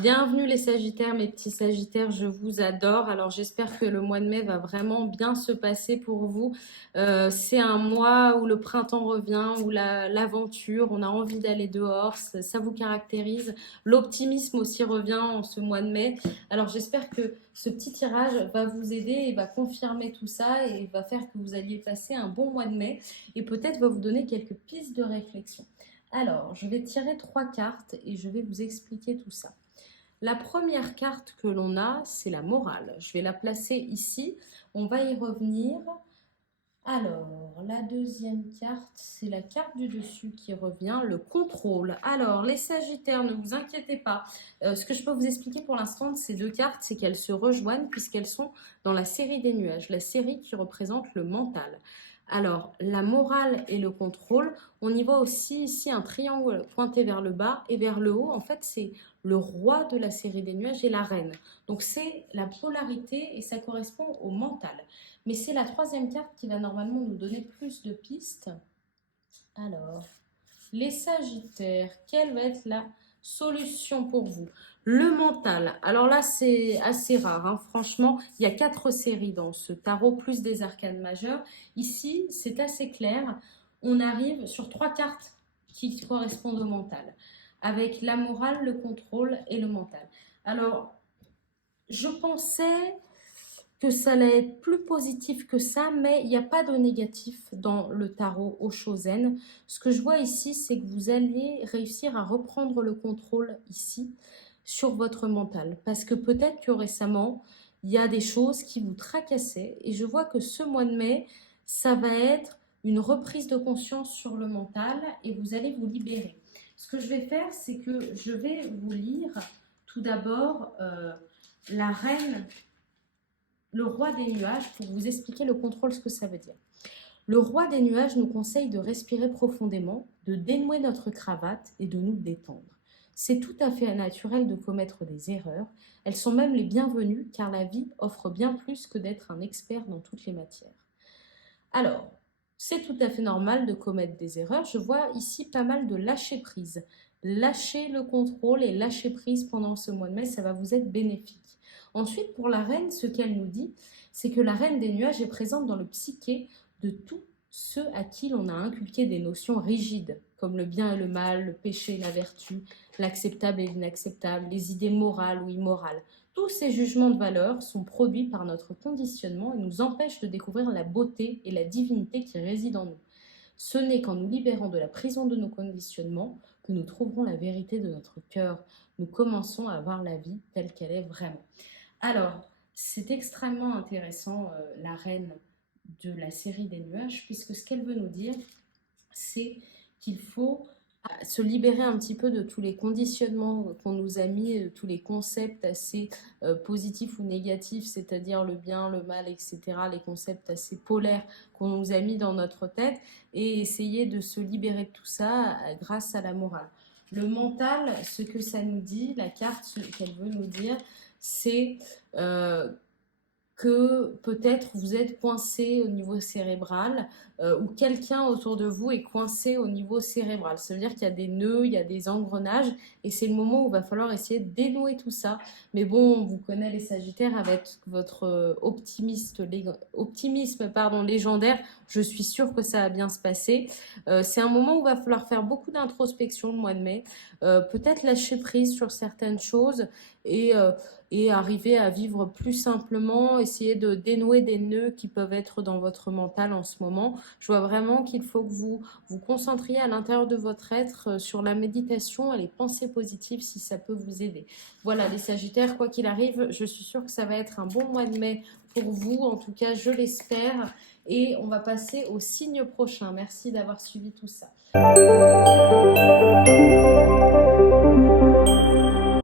Bienvenue les Sagittaires, mes petits Sagittaires, je vous adore. Alors j'espère que le mois de mai va vraiment bien se passer pour vous. C'est un mois où le printemps revient, où l'aventure, on a envie d'aller dehors, ça vous caractérise. L'optimisme aussi revient en ce mois de mai. Alors j'espère que ce petit tirage va vous aider et va confirmer tout ça et va faire que vous alliez passer un bon mois de mai et peut-être va vous donner quelques pistes de réflexion. Alors, je vais tirer 3 cartes et je vais vous expliquer tout ça. La première carte que l'on a, c'est la morale. Je vais la placer ici. On va y revenir. Alors, la deuxième carte, c'est la carte du dessus qui revient, le contrôle. Alors, les Sagittaires, ne vous inquiétez pas. Ce que je peux vous expliquer pour l'instant de ces deux cartes, c'est qu'elles se rejoignent puisqu'elles sont dans la série des nuages, la série qui représente le mental. Alors, la morale et le contrôle, on y voit aussi ici un triangle pointé vers le bas et vers le haut. En fait, c'est le roi de la série des nuages et la reine. Donc, c'est la polarité et ça correspond au mental. Mais c'est la troisième carte qui va normalement nous donner plus de pistes. Alors, les Sagittaires, quelle va être la solution pour vous? Le mental. Alors là, c'est assez rare, hein. Franchement, il y a 4 séries dans ce tarot, plus des arcanes majeures. Ici, c'est assez clair. On arrive sur 3 cartes qui correspondent au mental, avec la morale, le contrôle et le mental. Alors, je pensais que ça allait être plus positif que ça, mais il n'y a pas de négatif dans le tarot Oshozen. Ce que je vois ici, c'est que vous allez réussir à reprendre le contrôle ici sur votre mental. Parce que peut-être que récemment, il y a des choses qui vous tracassaient. Et je vois que ce mois de mai, ça va être une reprise de conscience sur le mental et vous allez vous libérer. Ce que je vais faire, c'est que je vais vous lire tout d'abord la reine, le roi des nuages, pour vous expliquer le contrôle, ce que ça veut dire. Le roi des nuages nous conseille de respirer profondément, de dénouer notre cravate et de nous détendre. C'est tout à fait naturel de commettre des erreurs. Elles sont même les bienvenues car la vie offre bien plus que d'être un expert dans toutes les matières. Alors, c'est tout à fait normal de commettre des erreurs. Je vois ici pas mal de lâcher prise. Lâcher le contrôle et lâcher prise pendant ce mois de mai, ça va vous être bénéfique. Ensuite, pour la reine, ce qu'elle nous dit, c'est que la reine des nuages est présente dans le psyché de tous ceux à qui l'on a inculqué des notions rigides, comme le bien et le mal, le péché et la vertu, l'acceptable et l'inacceptable, les idées morales ou immorales. Tous ces jugements de valeur sont produits par notre conditionnement et nous empêchent de découvrir la beauté et la divinité qui résident en nous. Ce n'est qu'en nous libérant de la prison de nos conditionnements que nous trouverons la vérité de notre cœur. Nous commençons à voir la vie telle qu'elle est vraiment. Alors, c'est extrêmement intéressant, la reine de la série des nuages, puisque ce qu'elle veut nous dire, c'est qu'il faut se libérer un petit peu de tous les conditionnements qu'on nous a mis, de tous les concepts assez positifs ou négatifs, c'est-à-dire le bien, le mal, etc., les concepts assez polaires qu'on nous a mis dans notre tête, et essayer de se libérer de tout ça grâce à la morale. Le mental, ce que ça nous dit, la carte, ce qu'elle veut nous dire, c'est que peut-être vous êtes coincé au niveau cérébral ou quelqu'un autour de vous est coincé au niveau cérébral. Ça veut dire qu'il y a des nœuds, il y a des engrenages et c'est le moment où il va falloir essayer de dénouer tout ça. Mais bon, on vous connaît les Sagittaires avec votre optimisme légendaire. Je suis sûre que ça va bien se passer. C'est un moment où il va falloir faire beaucoup d'introspection le mois de mai. Peut-être lâcher prise sur certaines choses et arriver à vivre plus simplement, essayer de dénouer des nœuds qui peuvent être dans votre mental en ce moment. Je vois vraiment qu'il faut que vous vous concentriez à l'intérieur de votre être sur la méditation et les pensées positives si ça peut vous aider. Voilà les Sagittaires, quoi qu'il arrive, je suis sûre que ça va être un bon mois de mai pour vous, en tout cas je l'espère. Et on va passer au signe prochain. Merci d'avoir suivi tout ça.